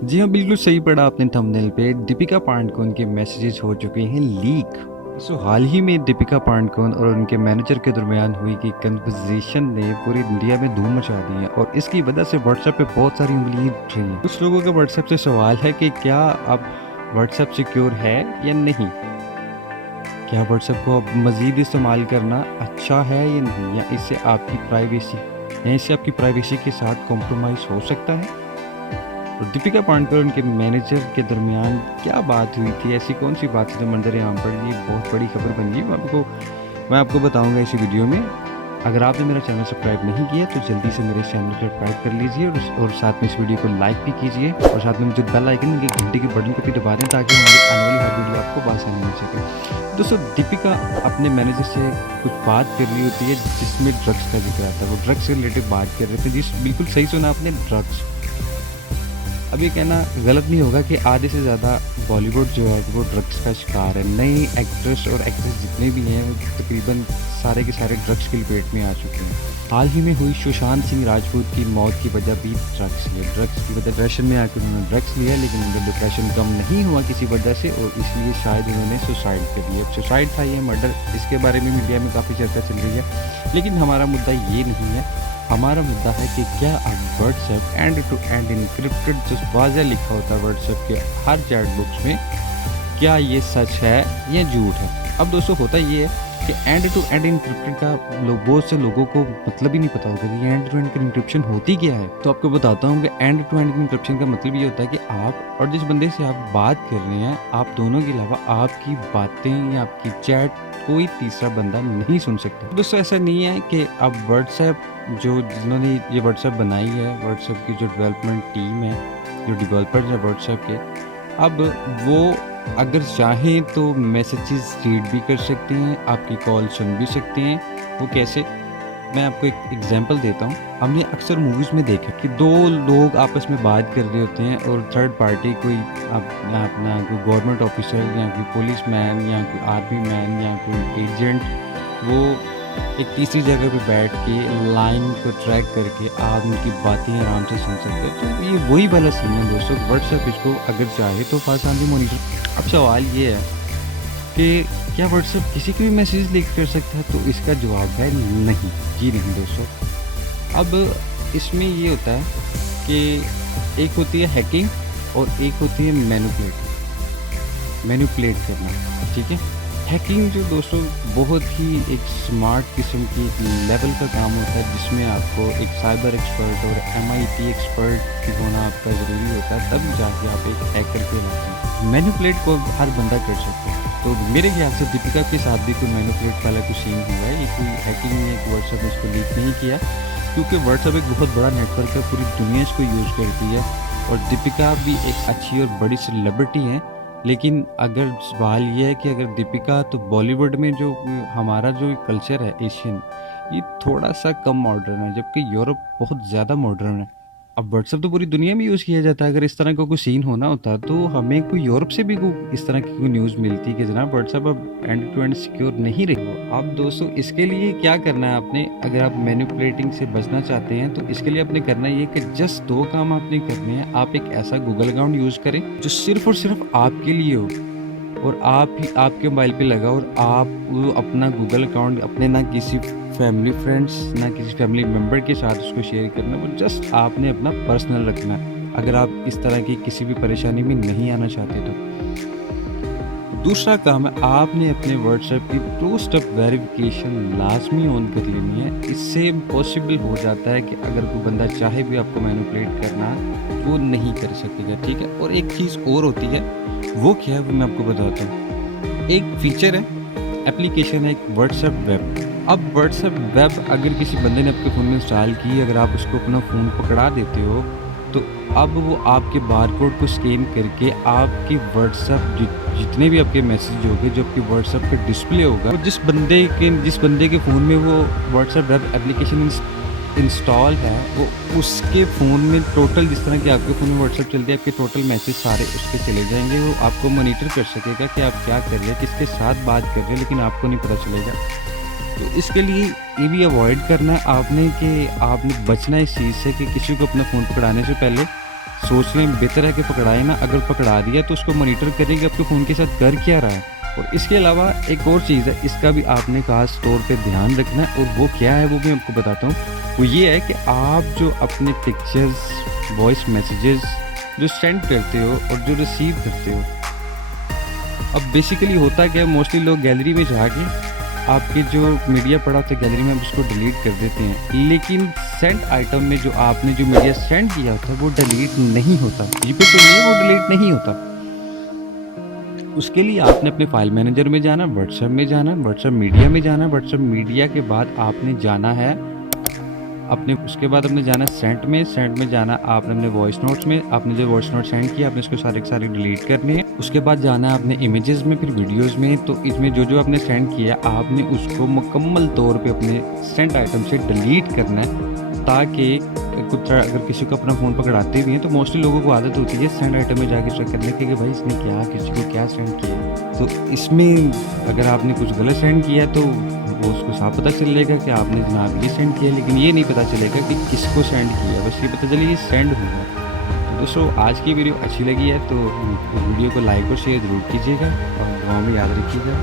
जी हाँ, बिल्कुल सही पढ़ा आपने थंबनेल पे। दीपिका पादुकोण के मैसेजेस हो चुके हैं लीक। हाल ही में दीपिका पादुकोण और उनके मैनेजर के दरमियान हुई कि कन्वर्सेशन ने पूरी इंडिया में धूम मचा दी है और इसकी वजह से व्हाट्सएप पे बहुत सारी उंगलियां उठ रही हैं। कुछ लोगों का व्हाट्सएप से सवाल है कि क्या अब व्हाट्सएप सिक्योर है या नहीं? क्या व्हाट्सएप को अब मज़ीद इस्तेमाल करना अच्छा है या नहीं, या इससे आपकी प्राइवेसी के साथ कॉम्प्रोमाइज़ हो सकता है? और दीपिका पादुकोण और उनके मैनेजर के दरमियान क्या बात हुई थी? ऐसी कौन सी बात थी जो मंजर आम पर ये बहुत बड़ी खबर बन गई? मैं आपको बताऊंगा इसी वीडियो में। अगर आपने मेरा चैनल सब्सक्राइब नहीं किया तो जल्दी से मेरे चैनल को सब्सक्राइब कर लीजिए और साथ में इस वीडियो को लाइक भी कीजिए और साथ में मुझे बेल आइकन की घंटी के बटन को भी दबा दें ताकि हमारी आने वाली हर वीडियो आपको आसानी मिल सके। दोस्तों, दीपिका अपने मैनेजर से कुछ बात कर रही होती है जिसमें ड्रग्स का जिक्र आता है। वो ड्रग्स से रिलेटेड बात कर रहे थे। जिस बिल्कुल सही सुना आपने, ड्रग्स। अब ये कहना गलत नहीं होगा कि आधे से ज़्यादा बॉलीवुड जो है वो ड्रग्स का शिकार है। नई एक्ट्रेस और एक्ट्रेस जितने भी हैं तकरीबन सारे के सारे ड्रग्स की लपेट में आ चुके हैं। हाल ही में हुई सुशांत सिंह राजपूत की मौत की वजह भी ड्रग्स है। ड्रग्स की वजह डिप्रेशन में आकर उन्होंने ड्रग्स लिया, लेकिन उनका डिप्रेशन कम नहीं हुआ किसी वजह से और इसलिए शायद उन्होंने सुसाइड कर लिया। सुसाइड था या मर्डर, इसके बारे में मीडिया में काफ़ी चर्चा चल रही है, लेकिन हमारा मुद्दा ये नहीं है। हमारा मुद्दा है कि क्या अब WhatsApp end to end encrypted जो वाज़ह लिखा होता है व्हाट्सएप के हर चैट बॉक्स में, क्या ये सच है या झूठ है? अब दोस्तों, होता ये है कि एंड टू एंड इनक्रिप्टेड का बहुत से लोगों को मतलब ही नहीं पता होगा कि एंड टू एंड इनक्रिप्शन होती क्या है। तो आपको बताता हूँ कि एंड टू एंड इनक्रिप्शन का मतलब ये होता है कि आप और जिस बंदे से आप बात कर रहे हैं, आप दोनों के अलावा आपकी बातें या आपकी चैट कोई तीसरा बंदा नहीं सुन सकता। दोस्तों, ऐसा नहीं है कि अब व्हाट्सएप जिन्होंने ये व्हाट्सएप बनाई है, व्हाट्सएप की जो डेवलपमेंट टीम है, जो डेवलपर्स है व्हाट्सएप के, अब वो अगर चाहें तो मैसेजेस रीड भी कर सकते हैं, आपकी कॉल सुन भी सकते हैं। वो कैसे? मैं आपको एक एग्जांपल देता हूँ। हमने अक्सर मूवीज़ में देखा कि दो लोग आपस में बात कर रहे होते हैं और थर्ड पार्टी कोई अपना कोई गवर्नमेंट ऑफिसर या कोई पुलिस मैन या कोई आर्मी मैन या कोई एजेंट, वो एक तीसरी जगह पे बैठ के लाइन को ट्रैक करके आप उनकी बातें आराम से सुन सकते हैं। तो ये वही वाला सीन है दोस्तों। व्हाट्सएप इसको अगर चाहे तो आसानी से मॉनिटर। अब सवाल ये है कि क्या व्हाट्सएप किसी के भी मैसेज लीक कर सकता है? तो इसका जवाब है नहीं, जी नहीं दोस्तों। अब इसमें ये होता है कि एक होती है हैकिंग और एक होती है मैनिपुलेट करना, ठीक है। हैकिंग जो दोस्तों बहुत ही एक स्मार्ट किस्म की एक लेवल का काम होता है, जिसमें आपको एक साइबर एक्सपर्ट और MIT एक्सपर्ट की होना आपका ज़रूरी होता है, तब जाके आप एक हैकर कहलाते हैं। मैनिपुलेट को हर बंदा कर सकता है। तो मेरे ख्याल से दीपिका के साथ भी कोई मैनिपुलेट वाला कुछ सीन हुआ है। ये कोई हैकिंग ने व्हाट्सएप में इसको लीक नहीं किया, क्योंकि व्हाट्सएप एक बहुत बड़ा नेटवर्क है, पूरी दुनिया इसको यूज़ करती है और दीपिका भी एक अच्छी और बड़ी सेलिब्रिटी हैं। लेकिन अगर सवाल ये है कि अगर दीपिका, तो बॉलीवुड में जो हमारा जो कल्चर है एशियन, ये थोड़ा सा कम मॉडर्न है, जबकि यूरोप बहुत ज़्यादा मॉडर्न है। अब व्हाट्सएप तो पूरी दुनिया में यूज़ किया जाता है। अगर इस तरह का कोई सीन होना होता तो हमें कोई यूरोप से भी कोई इस तरह की कोई न्यूज़ मिलती कि जनाब व्हाट्सएप अब एंड टू एंड सिक्योर नहीं रही। अब दोस्तों, इसके लिए क्या करना है आपने? अगर आप मैनिपुलेटिंग से बचना चाहते हैं तो इसके लिए आपने करना ये कि जस्ट दो काम आपने करने हैं। आप एक ऐसा गूगल अकाउंट यूज़ करें जो सिर्फ और सिर्फ आपके लिए हो और आप ही आपके मोबाइल पे लगा, और आप वो अपना गूगल अकाउंट अपने ना किसी फैमिली फ्रेंड्स ना किसी फैमिली मेम्बर के साथ उसको शेयर करना, वो जस्ट आपने अपना पर्सनल रखना है, अगर आप इस तरह की किसी भी परेशानी में नहीं आना चाहते तो। दूसरा काम है, आपने अपने व्हाट्सएप की 2 स्टेप वेरिफिकेशन लाजमी ऑन कर लेनी है। इससे पॉसिबल हो जाता है कि अगर कोई बंदा चाहे भी आपको मैनिपुलेट करना, वो नहीं कर सकेगा, ठीक है। और एक चीज़ और होती है, वो क्या है वो मैं आपको बताता हूँ। एक फीचर है, एप्लीकेशन है, एक व्हाट्सएप वेब। अब व्हाट्सएप वेब अगर किसी बंदे ने आपके फ़ोन में इंस्टॉल की, अगर आप उसको अपना फ़ोन पकड़ा देते हो, तो अब वो आपके बारकोड को स्कैन करके आपकी व्हाट्सएप जितने भी आपके मैसेज होंगे जो आपके व्हाट्सएप पे डिस्प्ले होगा, और जिस बंदे के फ़ोन में वो व्हाट्सएप वेब एप्लीकेशन इंस्टॉल है, वो उसके फ़ोन में टोटल, जिस तरह के आपके फ़ोन में व्हाट्सएप चलते हैं, आपके टोटल मैसेज सारे उसके चले जाएंगे। वो आपको मॉनिटर कर सकेगा कि आप क्या कर रहे हैं, किसके साथ बात कर रहे हैं, लेकिन आपको नहीं पता चलेगा। तो इसके लिए ये भी अवॉइड करना है आपने कि आपने बचना इस चीज़ से कि किसी को अपना फ़ोन पकड़ाने से पहले सोच लें, बेहतर है कि पकड़ाए ना, अगर पकड़ा दिया तो उसको मॉनिटर करें कि आपके फ़ोन के साथ कर क्या रहा है। और इसके अलावा एक और चीज़ है, इसका भी आपने ख़ास तौर पे ध्यान रखना है, और वो क्या है वो भी आपको बताता हूँ। वो ये है कि आप जो अपने पिक्चर्स, वॉइस मैसेजेस जो सेंड करते हो और जो रिसीव करते हो, अब बेसिकली होता क्या है, मोस्टली लोग गैलरी में जाके आपके जो मीडिया पड़ा होता है गैलरी में, आप उसको डिलीट कर देते हैं, लेकिन सेंड आइटम में जो आपने जो मीडिया सेंड किया होता है वो डिलीट नहीं होता। ये पे सुनिए, वो डिलीट नहीं होता। उसके लिए आपने अपने फाइल मैनेजर में जाना, व्हाट्सएप में जाना, व्हाट्सएप मीडिया में जाना, व्हाट्सएप मीडिया के बाद आपने जाना है अपने, उसके बाद आपने जाना सेंड में, सेंड में जाना आपने अपने वॉइस नोट्स में, आपने जो वॉइस नोट सेंड किया आपने उसको सारे के सारे डिलीट करने हैं। उसके बाद जाना है आपने इमेजेस में, फिर वीडियोस में। तो इसमें जो जो आपने सेंड किया आपने उसको मुकम्मल तौर पे अपने सेंड आइटम से डिलीट करना है, ताकि कुछ अगर किसी को अपना फ़ोन पकड़ाते भी हैं तो मोस्टली लोगों को आदत होती है सेंड आइटम में जाके चेक करने की कि भाई इसने क्या, किसी को क्या सेंड किया। तो इसमें अगर आपने कुछ गलत सेंड किया तो वो उसको साफ पता चलेगा कि आपने जनाब ये सेंड किया, लेकिन ये नहीं पता चलेगा कि किसको सेंड किया, बस ये पता चले ये सेंड हुआ। तो दोस्तों, आज की वीडियो अच्छी लगी है तो वीडियो को लाइक और शेयर ज़रूर कीजिएगा, और दुआ में याद रखिएगा।